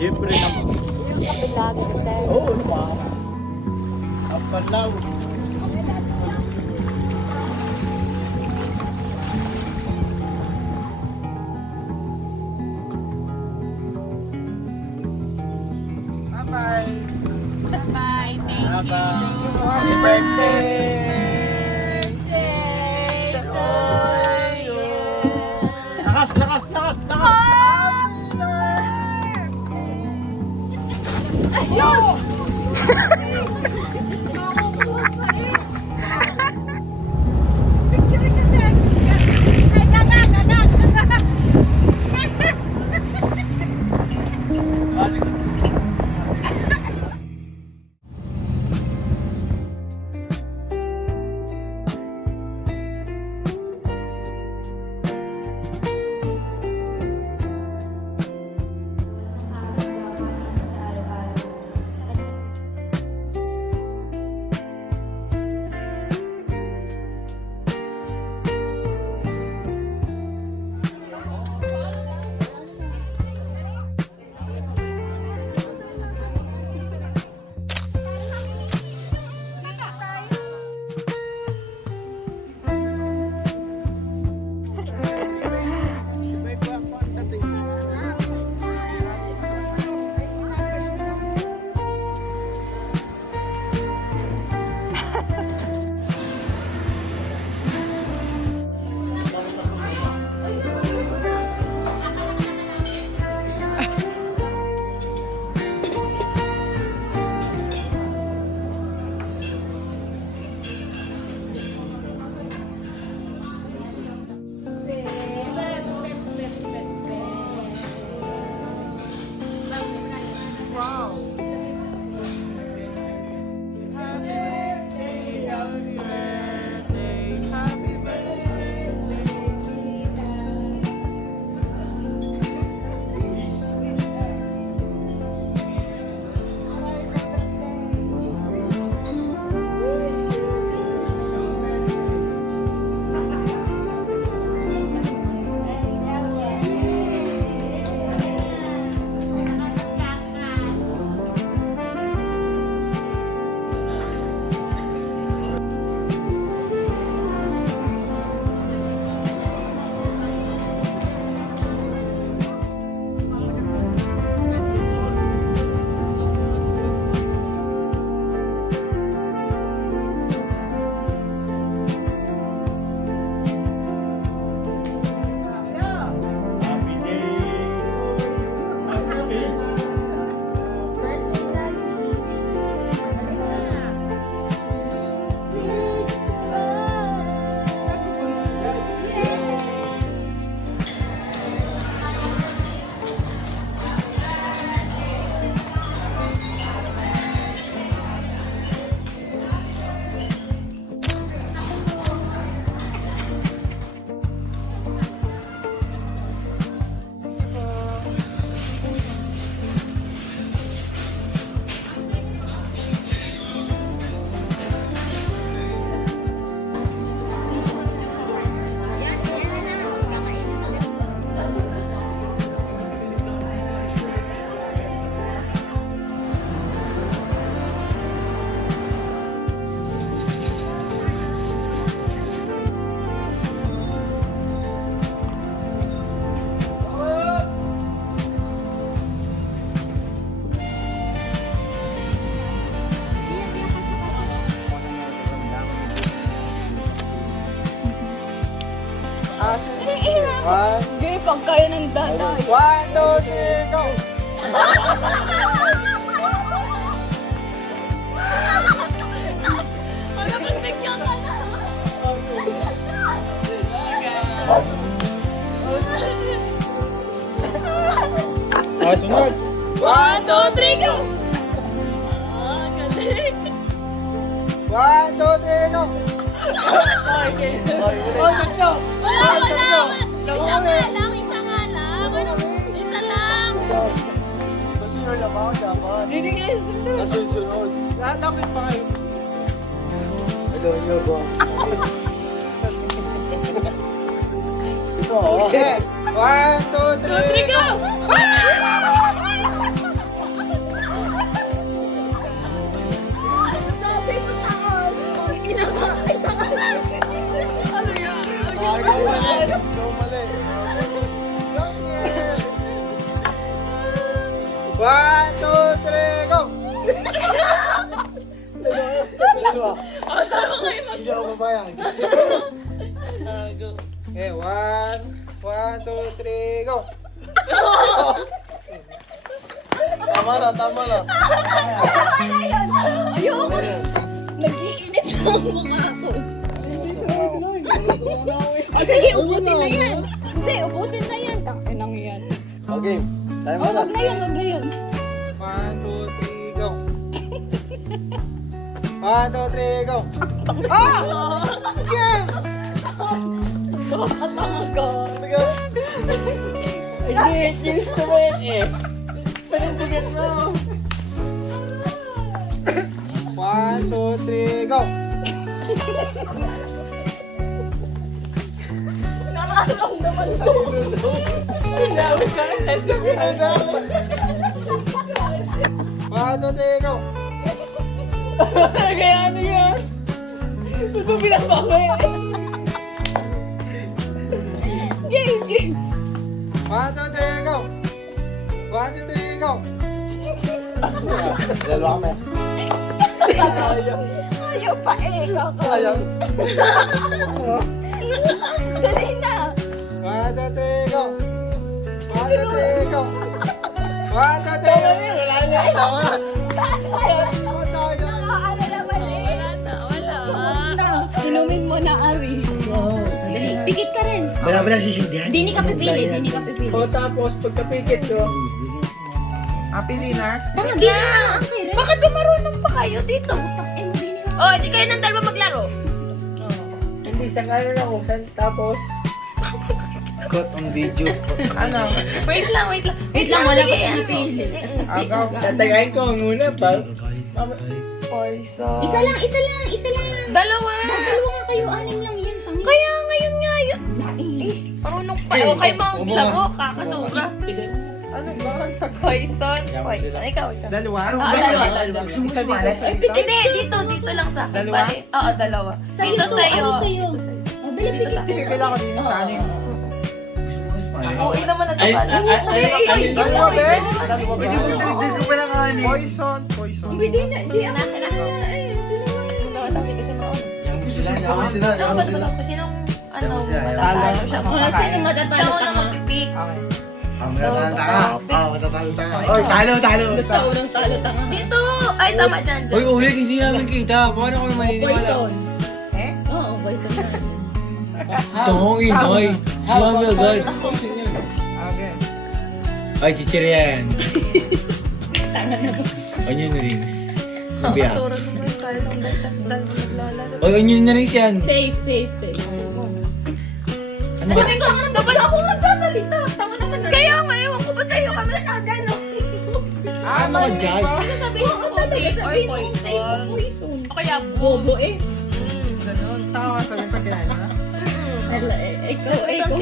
Siyempre naman. Kapilagin tayo. Oo, naman. Ang palaw. Bye-bye. Bye, thank you. Happy birthday! Lakas, lakas, lakas, lakas! Happy day! Happy day! One, Gay, pag kaya ng daday. 1, 2, 3, go! Ano kung bigyan ka na? Ah, sunod! 1, 2, 3, go! Ah, galing. 1, 2, 3, go! Okay. Oh, tatlo! Wala. Isa nga lang. Ano? Isa lang. Kasunod lang ako dapat. Hindi nga yung sunod. Kasunod. Lahat dapat pa kayo. Hello, yo, bro. Ito, oh. Okay. 1, 2, 3, Rodrigo! go! ako papayag. Go. Okay, 1, 2, 3, go! Tama na, tama na. Ayoko. Nag-iinit na ang mukha ko. Oh, sige, ubusin na yan. Hindi, ubusin na yan. Takinang yan. Okay, tayo Oh, mo na. wag na yan, wag na yan. 1, 2, 3, go! 1, 2, 3, go! Ah! Game! Tama ka. Bigat. Hindi, cheers to it eh. Panindigan mo. 1, 2, 3, go! Nakaramdaman ko. Sinabi ka na. 1, 2, 3, go! Kaya ano yan? Ito pinapakay. Game, game. 1, 2, 3, go! 1, 2, 3, go! Dalawa kami. Ayaw pa eh. Sayang. Dali na. 1, 2, 3, go! 1, 2, 3, go! 1, 2, 3, go! Wala na. Tama na. Ano naman eh. Wala na. Inumin mo na, Ari. Pikit ka rin. Wala ba lang sisindihan? Di ka pipili, di ka pipili. O tapos, pagkapikit ko, pili na. Tanga, di na ang kay Renz. Bakit ba marunong pa kayo dito? Eh, mo din na. Oh, di kayo ng dalawa maglaro. Hindi, sa kanan ako. Tapos, Cut on video. ano? Wait lang. Wait lang, wala pa siya napili. Agaw. Tatagayin ko muna pa. Poison. Isa lang. Dalawa. Dalawa nga kayo, anim lang yan. Pangit. Kaya ngayon nga yun. Marunong pa. O kayo maglaro, kakasuga. Ano ba? Poison. Ikaw. Dalawa? Dalawa. Isa dito, isa dito. Hindi, dito lang sa akin. Dalawa? Bali. Oo, dalawa. Sa'yo Dito to, sa'yo. ano sa'yo? Oh, dali, pikit ka. Pipila ko din sa anim. Oo, naman na Ay, Dalawa, be? Dalawa ba? Hindi ko pala kanin. Poison. Hindi na. Ay, sino na? Tapi kasi mo. Yaman sila. Sinong ano, Talo. matatalo siya. Sino matatalo? Siya una magpipik. Okay. Matatalo. Oy, talo. Basta unang talo tanga. Dito! Ay, tama dyan. Oy, ulit, hindi namin kita. Paano ko maniniwala? Poison. Eh? Oo, poison na. Tongong inay. Sumami agad. Okay. Ay, chichirya yan. Tanga na ba? Onion rings. Sabi ah. Sura naman tayo ng dalawa naglalaro. Oy, onion rings yan. Safe. Ano ba? Sabi ko, ano dapat ako magsasalita? Tanga naman na. Kaya nga, ewan ko ba sa'yo kami na gano'n? Ano ka dyan? Sabihin ko Oo, talaga safe or sabihin mo, poison. safe or poison. O kaya Bobo eh. Ganun. Saan ka sabihin pag kinain mo na? Hala, ikaw. Ano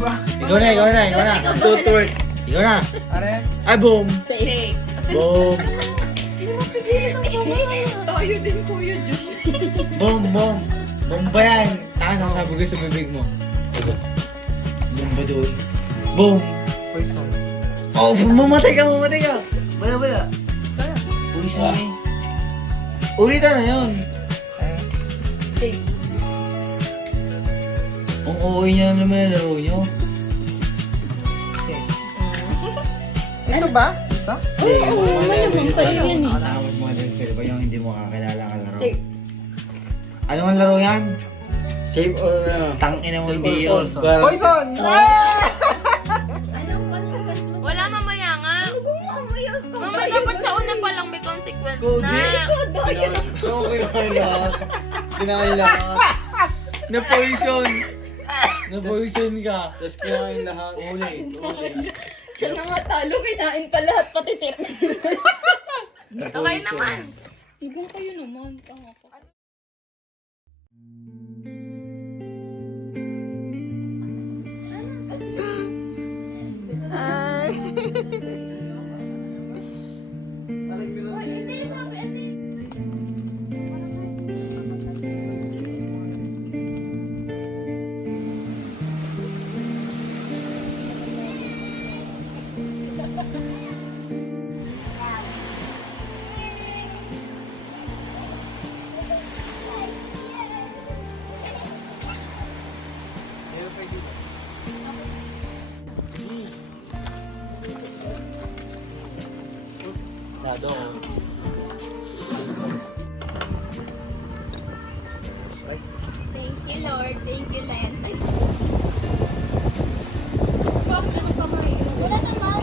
ba? Ikaw na. Footwork. Ikaw na. Are? Ay, boom. Safe. Boom. Tayo din, Kuya Jun. Boom. Boom ba yan? Nakasasabog sa bibig mo. Boom ba doon? Boom. Poison. Oh, mamatay ka. Baya. Poison eh. Ulitan na yun. Eh? Ang uuwi niya naman yung laro niyo. Okay. Ito ba? Ito? Oo, malamang sa'yo yan eh. Nakakamos mo din sila ba yung hindi mo kakilala ka laro? Safe. Ano ang laro yan? Save or Tangina mo Save hindi or yun. false? Poison! Anong consequence mo? Wala mamaya nga. Mamaya dapat sa una pa lang may consequence Cody? na. Kinain lahat. Na-poison ka. Tapos kinain lahat. Ulit. Siya na nga talo, kinain pa lahat, pati tira. Okay naman. Hanggang kayo naman, tanga ka. Sado ako. Thank you, Lord. Thank you, Len. Ay. Wala naman.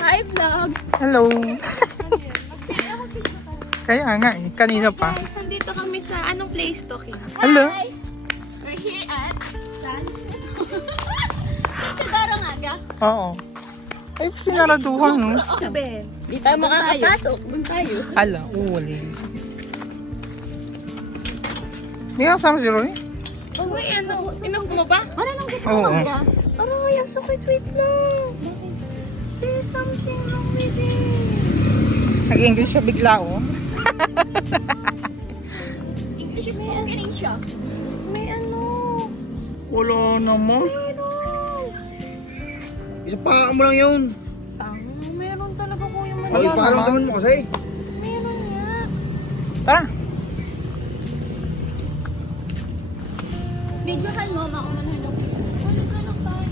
Hi, vlog. Hello. Kaya nga eh. Kanina pa. Guys, nandito kami sa anong place to, Kim? Hello. Hi. We're here at San Darangaga. Oo. Ay, sinaraduhan no. Sabihin. Di tayo makakapasok. Doon tayo. Ala, uwali. Hindi ka kasama si Roy? Oh, may ano. Inom mo ba? Ano nang gusto Oo. ba? Aray, ang sakit. Wait lang. There's something wrong with it. Nag-English siya bigla oh. English is spoken siya. May ano. Wala naman. Meron. Isa pa mo lang yun. Meron talaga po yung Ay, parang naman mo kasi. Meron nga. Tara. Videohan mo, mauna na lang. Ano ka lang tayo?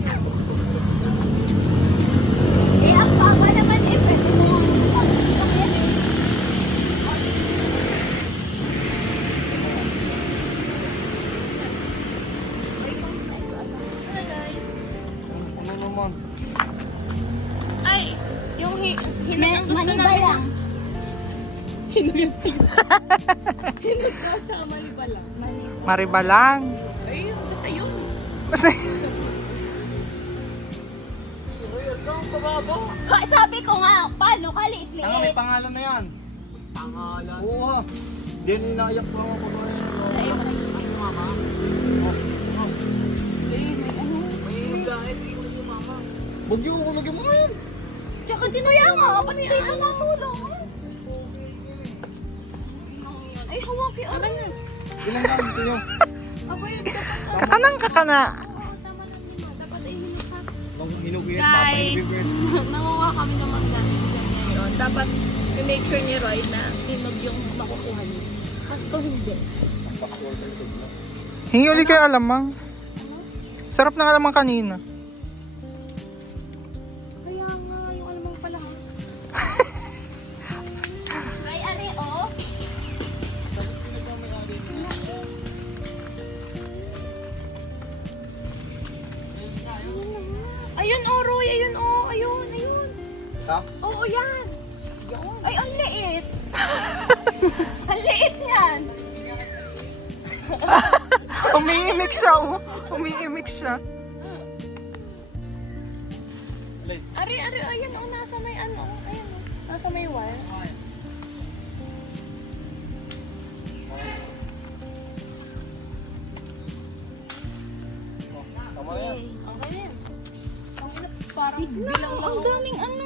Eh, ang papa naman eh, pwede mo. Ano naman? Ay, yung hinag ang gusto Maniba namin. lang. Hinag daw, tsaka maniba lang. Maribalang. Ay, basta yun. Kasi, Sabi ko nga, paano ka liit-liit? Tanga, may pangalan na yan. Pangalan? Oo ha. Diyan inayak lang ako. Ay, may Mama. May dahil yung mama. Huwag niyo kulagin mo ngayon. Tsaka tinuya nga, pati dito natulong. Ay, hawaki ako na. Ilang lang ito nyo. Ako yun, dapat kakanang kakana. Oo, tama lang yun. Dapat ay hinusap. Nung hinugin, Guys, papalibig. nanguha kami ng mangga ngayon. Dapat i-make sure ni Roy na hinog yung makukuha niya. Kasi kung hindi, Hingi uli kayo alamang. Sarap ng alamang kanina. kaya nga yung alamang pala. Ay, are, oh. Ayun oh, Roy, ayun oh, ayun, ayun. Ha? Oo, yan. Ay, ang liit. Ang liit niyan. Umiimik siya oh. Umiimik siya. Ari, ayun oh, nasa may ano, ayun oh, nasa may wire. Tama na yan. Okay na yan. Ang ina, parang bilang lang. Ang daming ano.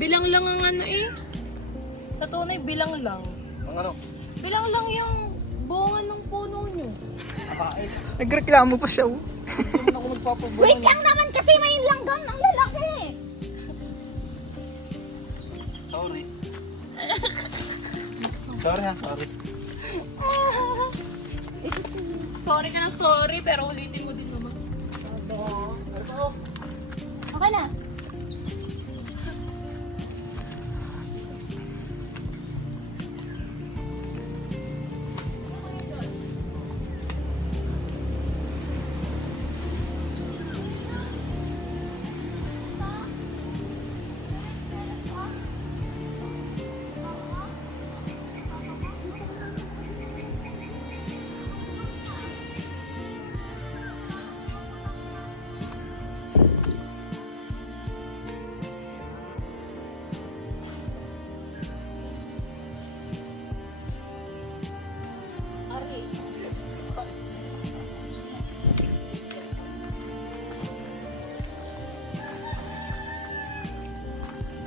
Bilang lang ang ano eh. Sa tunay, bilang lang. Ang ano? Bilang lang yung bunga ng puno nyo. Kapait. Nagreklamo pa siya oh. Hindi naman ako magpapabuhay. Wait lang naman kasi may langgam ng lalaki. Sorry. Sorry ha, sorry. Sorry ka na sorry, pero ulitin mo din naman. Okay na.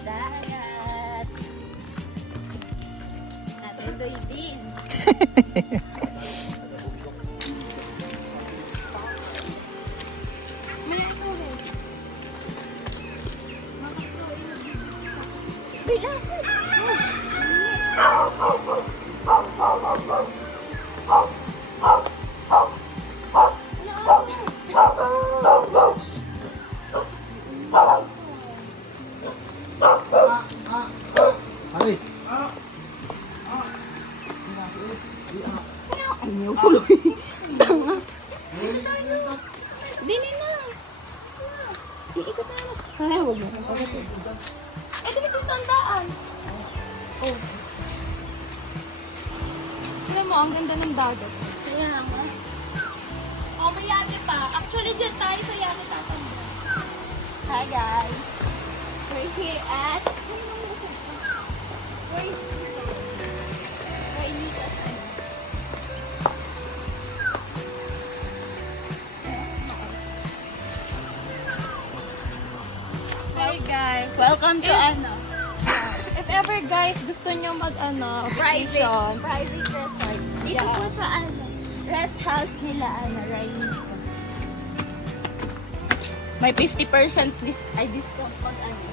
Dagat. Natin din. Bilang. Ay, huwag mo. Eh, di ba dito ang daan? Oh. Tignan mo, ang ganda ng dagat. Kaya nga. Oh, may yate pa. Actually, dyan tayo sa yate tatanda. Hi guys. We're here at... Where is Rainitas? Hey guys. Welcome to ano? If ever guys gusto nyo vacation, Private resort. Dito Yeah. po sa ano, rest house nila, ano, Rainitas. may 50% Discount pag ano.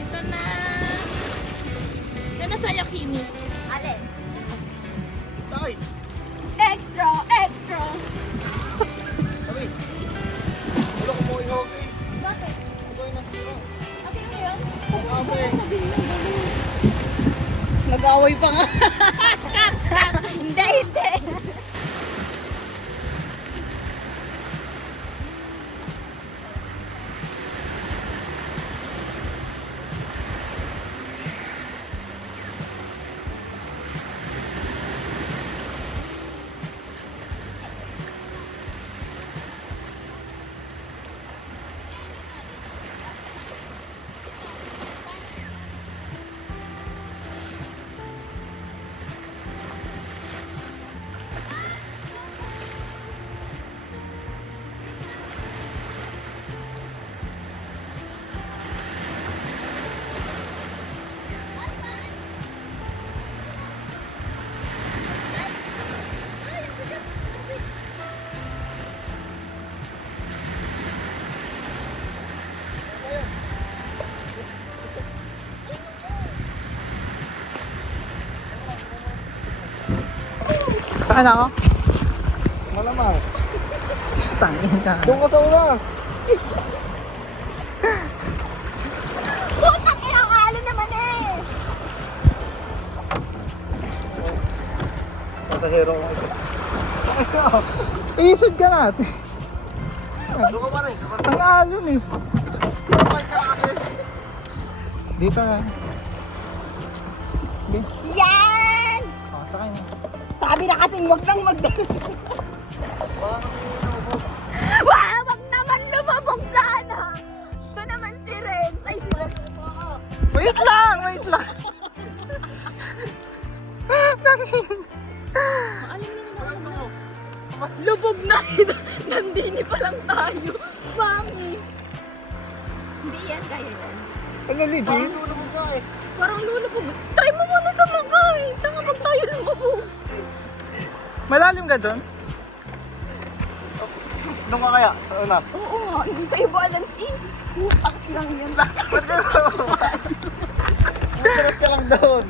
Ito na. Yan na sa Yakini. Alin? Tay! Extra! Extra! Sabi! Wala ko mo i-hogay. Bakit? Ito yung nasira. Okay na yun? Ang ape. Nag-away pa nga. Hindi, hindi. Saan ako? Malamang. Tangin ka. Doon ka sa una. Putang ilang alo naman eh! Pasahero ko. Isod ka natin. Doon ka pa rin. Ang alon eh. Dito na. Okay. Yan! Oh, sakay na. Sabi na kasing wag nang wag naman lumabog sana! Ito naman si Rex. Ay, si Rex. Wait lang! Wait lang! Lubog na. Nandini pa lang tayo. Mami! Hindi yan, kaya yan. Ano, legit? Parang lulubog. Try mo muna sa makay. Tsaka pag tayo lumubog. Malalim ka doon? Doon ka kaya? Sa una? Oo nga, hindi tayo balance in. Putak lang yan. Bumilis ka lang doon.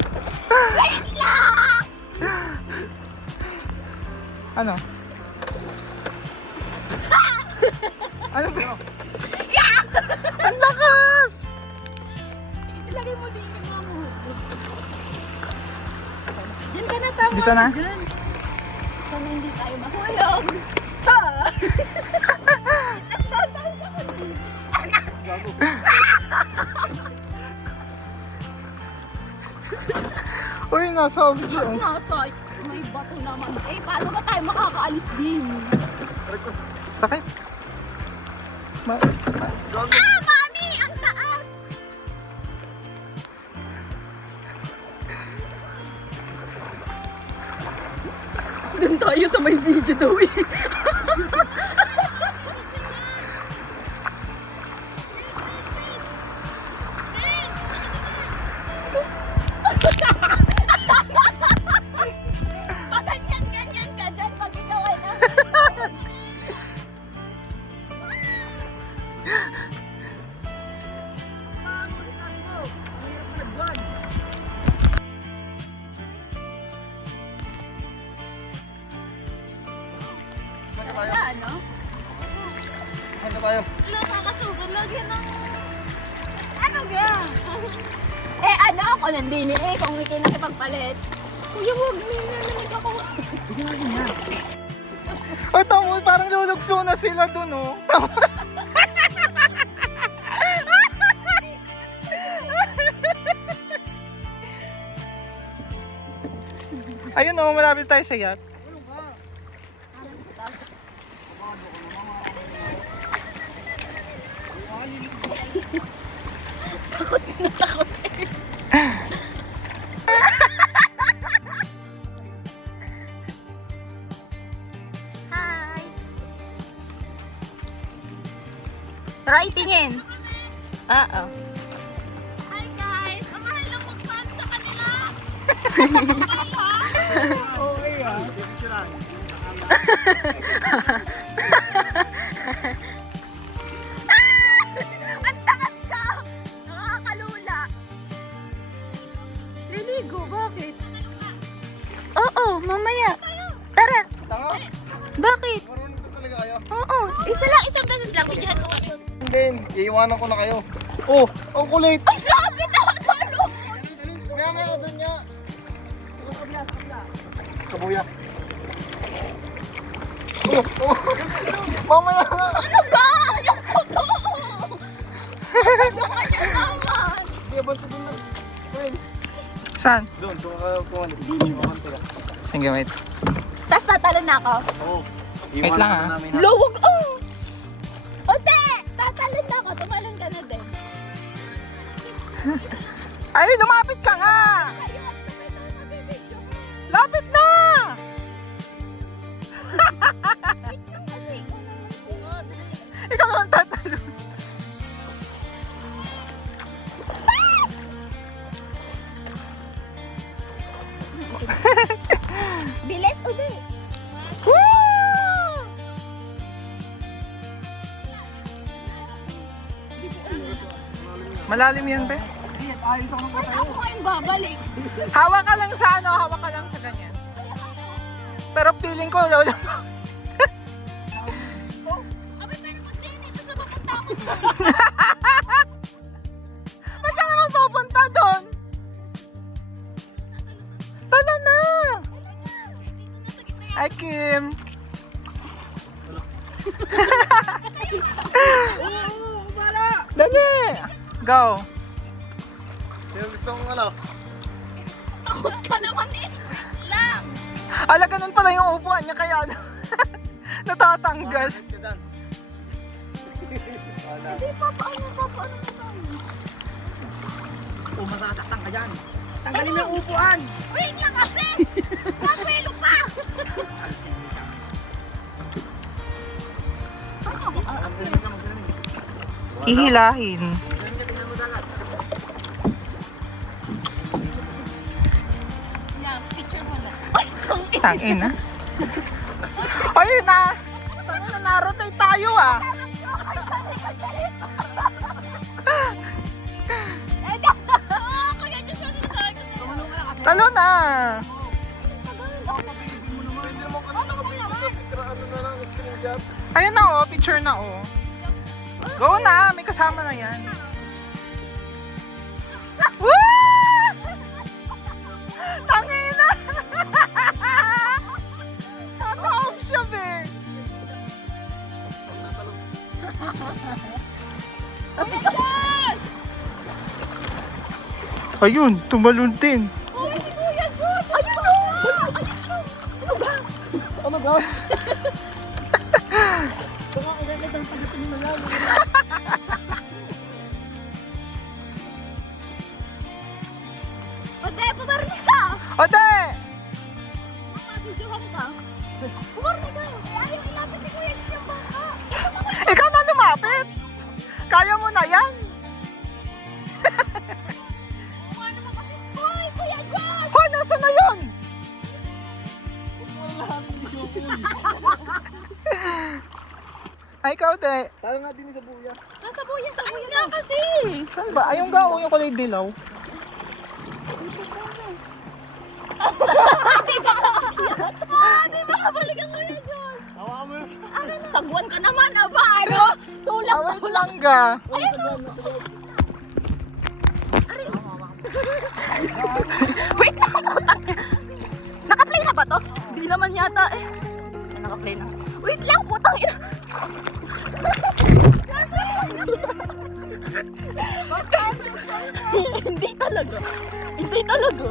Ano? Ano ba? Ang lakas! Ilagay mo din yung mga muhugod. Diyan ka na tama. Dito na? Dyan. Sana hindi tayo mahulog. Ha! Uy, nasabi siya. Nasa, may bato naman. Eh, paano ba tayo makakaalis din? Sakit. Ah, mami! Ang taas! Doon tayo sa may video daw eh. Paganyan-ganyan ka dyan pag ikaw ay na. Wala, ano? Saan na tayo? Nakakasugan lagi ng... Ano ba? Eh, ano ako nandini eh, kung may kinakipagpalit. Kuya, huwag, may nananig ako. Oh, tamo, parang lulugso na sila dun, oh. Tamo. Ayun, oh, malapit tayo sa yacht. Takot na takot eh. Hi! Try tingin. Oo. Hi guys! Ang mahal lang mag-fan sa kanila! Okay, ah. Ang taas ka! Nakakalula. Liligo, bakit? Oo, mamaya. Tara. Tanga. Bakit? Marunong ko talaga kayo. Oo, isa lang, isang beses lang. Bidyan mo kami. Then, iiwanan ko na kayo. Oh, ang kulit. Ay, sabi na ako tulog! Kaya nga, doon nga. Kabuya. Oh, oh. Mamaya nga. Ano ba? Yung totoo! Ano ka niya naman? Hindi, banto doon lang. Saan? Doon, doon ka. Sige, wait. Tapos tatalon na ako. Oo. Wait lang, ah. Lawag, oh! Ote! Tatalon na ako. Tumalon ka na din. Ay, lumapit ka nga! Ayun, sabay tayo magbibidyo. Lapit na! Wait lang kasi. Ikaw naman tatalo. Bilis, ulit. Woo! Malalim yan, be. Ayos ako ng Ay, ako ngayon babalik. Hawak ka lang sa ano, hawak ka lang sa ganyan. Pero feeling ko, lolo. Abay, pero pag dito sa papunta ako. Ba't ka naman pupunta doon? Tala na! Hi, Kim! Dali! Go! Yung gusto mong ano? Takot ka naman eh. Wait lang. Ala, ganun pala yung upuan niya kaya ano, natatanggal. Hindi pa, paano pa, paano pa tayo? Kung masasaktan ka dyan. Tanggalin mo yung upuan! Wait lang kasi! Mapilo pa! Hihilahin. Yeah, picture mo na. Ay, tangin. Tangin na. Ayun na! Tangin na, narotate tayo ah! Kaya dyan sa sinasabi ko. Talo na! Ayun na oh, picture na oh. Go na, may kasama na yan. Woo! Tangin na! Tataob siya, be. Ayun, tumalon din. Uy, si Kuya Jun! Ayun o! Ayun siya! Ano ba? Ano ba? Baka kagagad ang pagdating mo lang. Ote, pumarinig ka! Ote! Mamadudyohan ka. Pumarinig ka! Eh, ayaw ilapit ni Kuya Jun yung baka. Ikaw na lumapit! Kaya mo na yan! Kung ano mo kasi... Hoy, Kuya Jun! Hoy, nasa na yun? Ay, ikaw, te. Talo nga din sa buya. Nasa buya, sa buya na kasi. Saan ba? Ayong gao, yung kulay dilaw. Di ba kabalik ang Kuya Jun? Tawa mo yun. Sagwan ka naman, aba, ano? Tulak, Away tulak. lang ga. Wait lang, putang. Naka-play na ba to? Hindi naman yata eh. Ay, naka-play na. Wait lang, putang ina. Hindi talaga. Hindi talaga.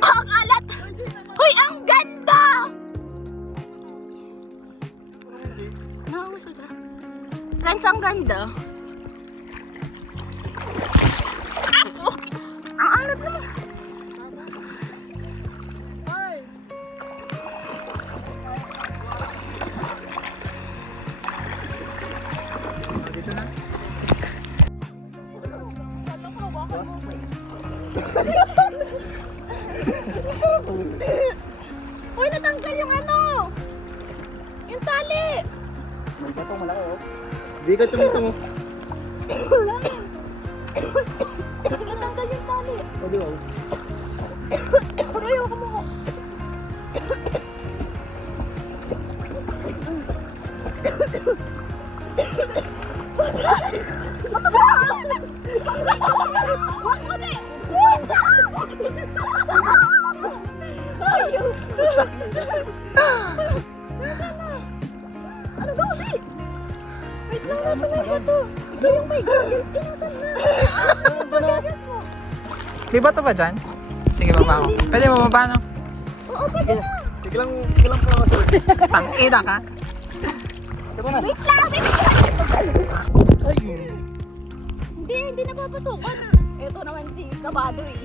Ang alat! Hoy, ang ganda! Nauso na. Friends, ang ganda. Okay. Ang alat naman. Dito na. Hoy, natanggal yung ano! Yung tali! May patong malaki, oh. Di ka tumitong. Natanggal yung tali. O, di ba? Pero ayoko mo. Wag mo na! Ayun! Ano ba kasi? Wait lang, nasa na ito. Hindi yung may goggles. Kinasan na. Ano ba goggles mo? Di ba ito ba dyan? Sige, baba ako. Pwede mo baba, no? Oo, pwede na. Sige lang po ako. Tangina ka. Ito na. Wait lang, wait lang. Hindi napapasukan. Ito naman si Kabado eh.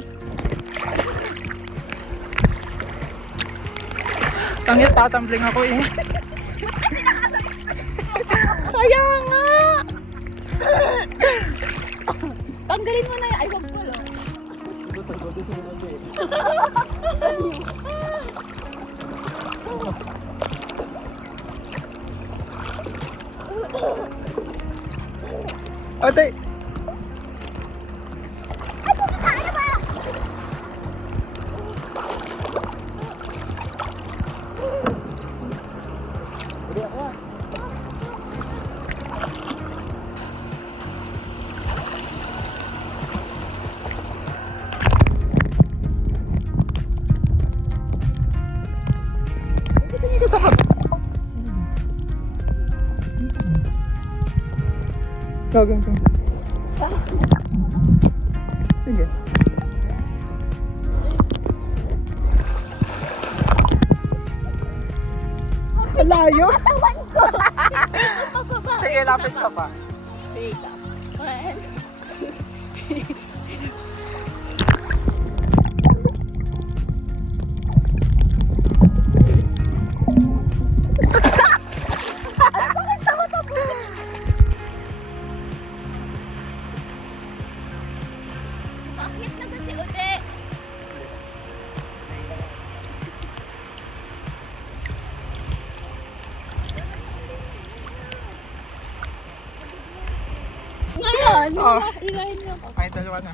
Tangina, tatambling ako eh. Kaya nga! Tanggalin mo na yan. Ay, wag mo lang. Ate! Ay, pumunta ka na ba? Pwede ako ah. Dito sa kapit. Gagawin ko. Sige. Malayo. Katawan ko! Pababa. Sige, lapit ka pa. Wait lang. One. Bakit na kasi ulit? Ngayon, Oh. ilahin niyo ako. Ay, dalawa na.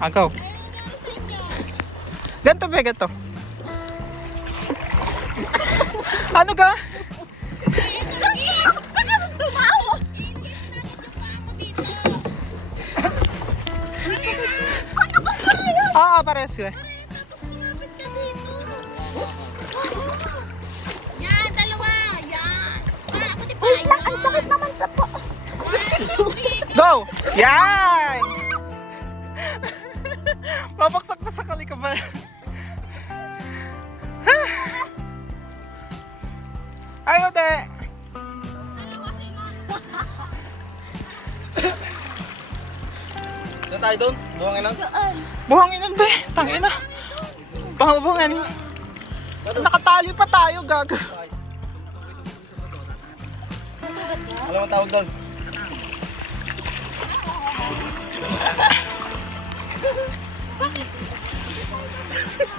Agaw. Ganto ba, ganto? Ano ka? Oo, pares ko eh. Go! Yan! Babaksak pa sa kalikaban. Ay, ode! Saan tayo doon? Buhangin lang? Saan? Buhangin lang, be. Tangin na. Pangabungan. Nakatali pa tayo, gaga. Masugat ka? Alam mo tawag doon?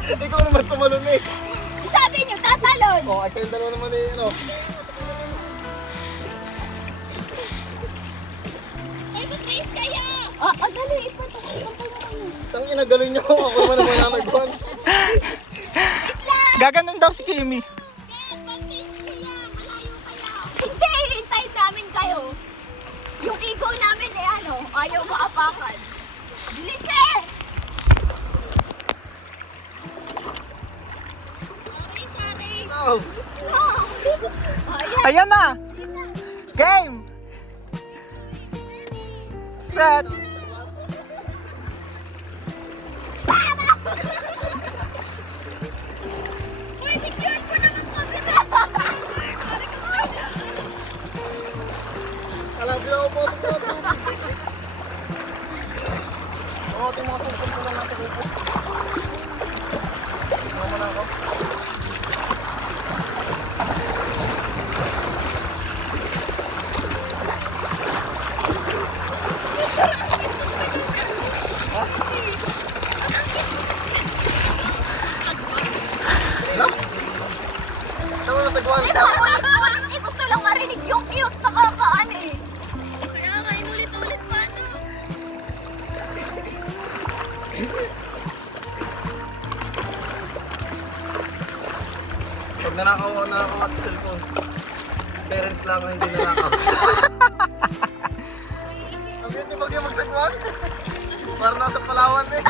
Ikaw naman tumalon eh. Sabi niyo, tatalon! Oh, ay kayong dalawa naman eh, ano. Ay, mag-race kayo! Dali, ipantay naman yun. Tangina, galing niyo. Ako naman naman nanagwan. Gaganon daw si Kimi. Hindi, hintayin namin kayo. Yung ego namin eh ano, ayaw maapakan. Bilis eh! Oh. Ayan. Ayan na. Game. Set. Uy, bigyan ko naman kami na! Alam ko ako po ito. Oo, ito mga tungkol ko lang natin ito. Naman ako. Alam? Tama na sa guwan. Gusto lang marinig yung cute na kakaan eh. Kaya nga, inulit-ulit pa no. Pag nanakaw at cellphone, parents lang ang hindi nanakaw. Ang hindi magsagwan. Para nasa Palawan eh.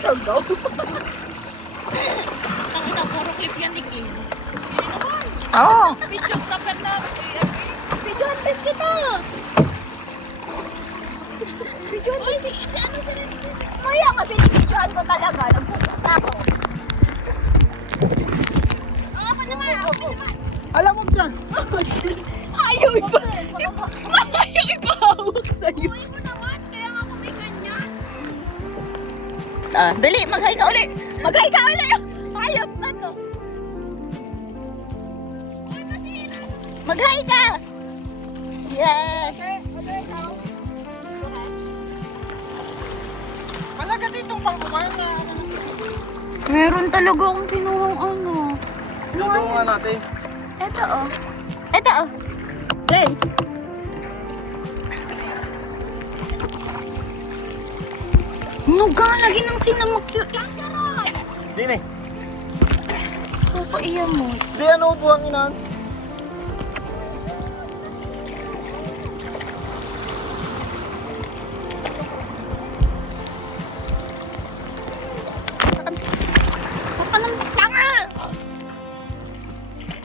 Surgaw. Ang ina, puro clip yan ni Kim. Oo. Video proper na. Bidyantin kita! Uy, si ano sa rin? Kaya nga, binibidyan ko talaga. Nagpupunta ako. Ako naman, ako naman. Alam mo dyan. Ayaw iba. Ayaw ipahawak sa'yo. Uy mo naman, kaya nga ako may ganyan. Dali, mag-hi ka uli. Mag-hi ka uli. Ayop na to. Uy, masira. Mag-hi ka. Yes. Malaga ditong pangkumain na. Meron talaga akong kinuhang ano. Luto nga natin. Ito oh. Ito oh. Friends. Nuga, lagi ng sinamag-cute. Di na eh. Papaiyan mo. Di ano buhang inan. Baka ng tanga!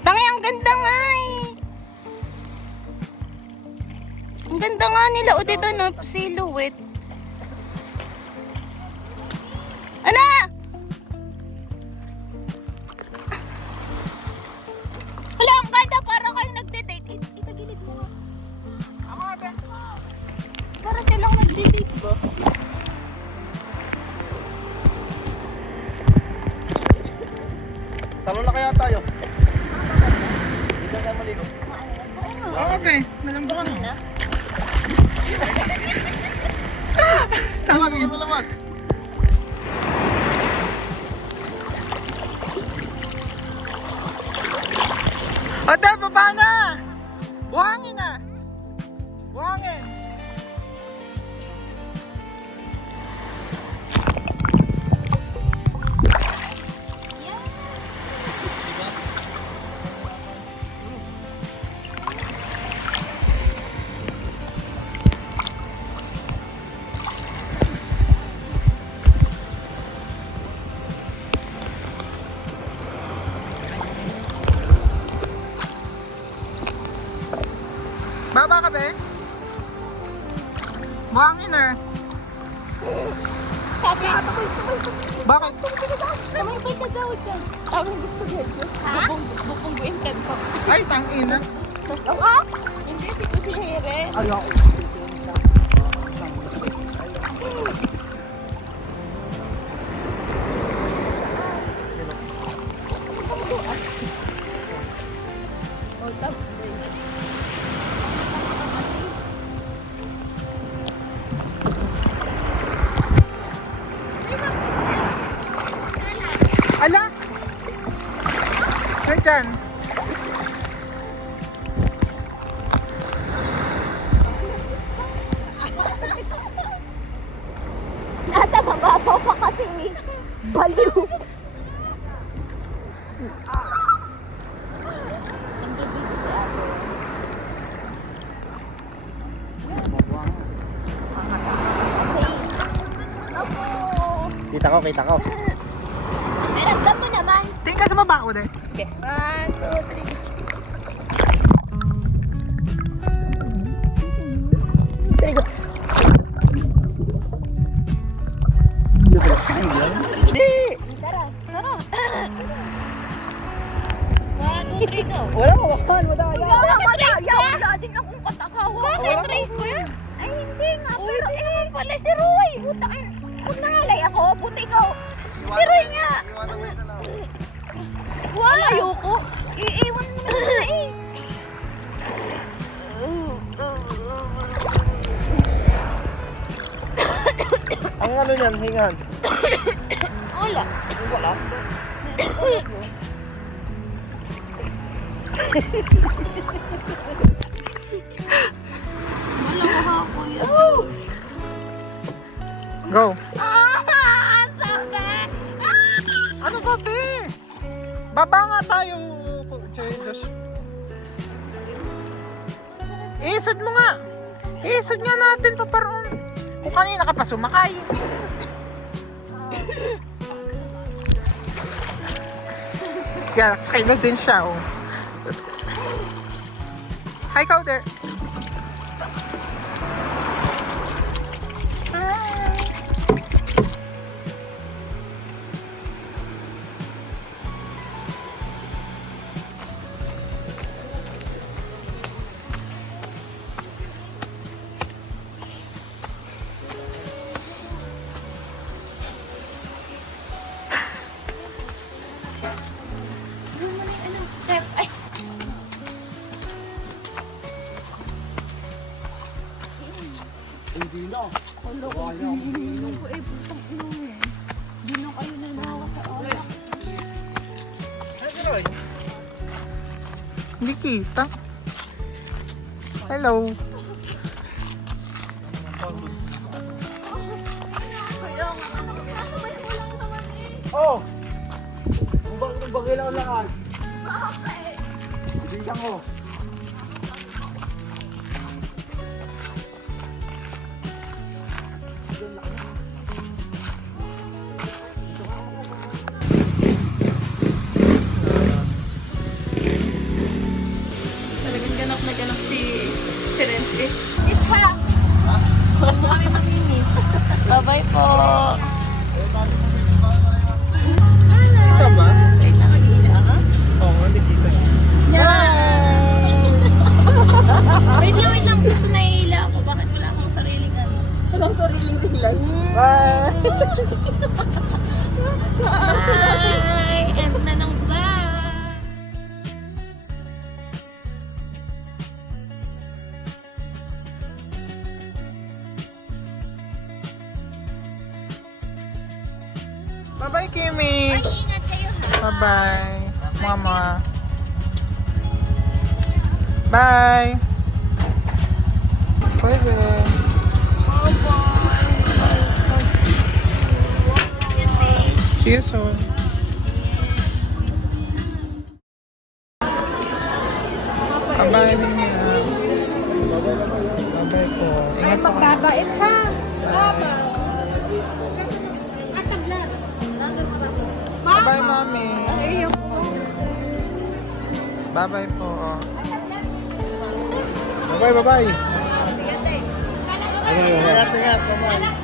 Tanga, ang ganda nga eh. Ang ganda nga nila. O dito no, silhouette. Ano? Hala, ang ganda. Parang kayo nagde-date. Itagilid mo nga. Para silang nagde-date ba? Talo na kaya tayo. Hindi ka maligo. Oo, okay. Malambo ka na. Tama ka sa labas. Ote, baba na! Buhangin na! Buhangin! Baba ka, be? Buhangin, eh. Sabi, Bakit? tumay ka daw dyan. Sabi, gusto dito. Ha? Bubungguin ka ko. Ay, tangina. Ah? Hindi, si Kusihire. Ayoko. Ala! Nandyan. Nasa mababaw pa kasi. Baliw. Ang bibig si ate. Opo. Kita ko. Ay, ramdam mo naman. Tingin ka sa baba ko, de. 1, 2, 3. Tara, tara. 1, 2, 3, go. Wala, madaya. Wala din akong katakawa. Bakit? Race ko yan? Ay, hindi nga. Pero pala si Roy. Puta, kung nangalay ako, buti ikaw. Si Roy nga. Wala. Ayoko. Iiwan mo na eh. Ang ano niyan, hingan. Wala. Wala. Go. Ang sakit. Ano ba, be? Baba nga tayo. Jesus. Isod mo nga. Isod nga natin to paroon. Kung kanina ka pa sumakay. Kaya sakay na din siya, oh. Hi, Kaude. Ay. Hindi na. Hindi kita. Hello. Oh! Ang bagay lang ang lakad. Bakit? Ibigan ko. Talagang ganap na ganap si Renz eh. Isha! Ano kami mamimiss? Bye-bye po. Kita ba? Wait lang, nag-iina ka? Oo, hindi kita. Wait lang. Gusto nahihila ako. Bakit wala akong sariling ano? Walang sariling relay. Bye! Bye! End na ng vlog! Bye-bye, Kimi. Ay, ingat kayo ha. Bye-bye. Mama. Bye. Bye-bye. See you soon. Bye-bye, Nina. Bye-bye po. Ingat po. Magkabait ha. Bye-bye, Mami. Bye-bye po. Bye-bye, bye-bye. Sige, te. Bye-bye, bye-bye. Ingat, ingat. Bye-bye.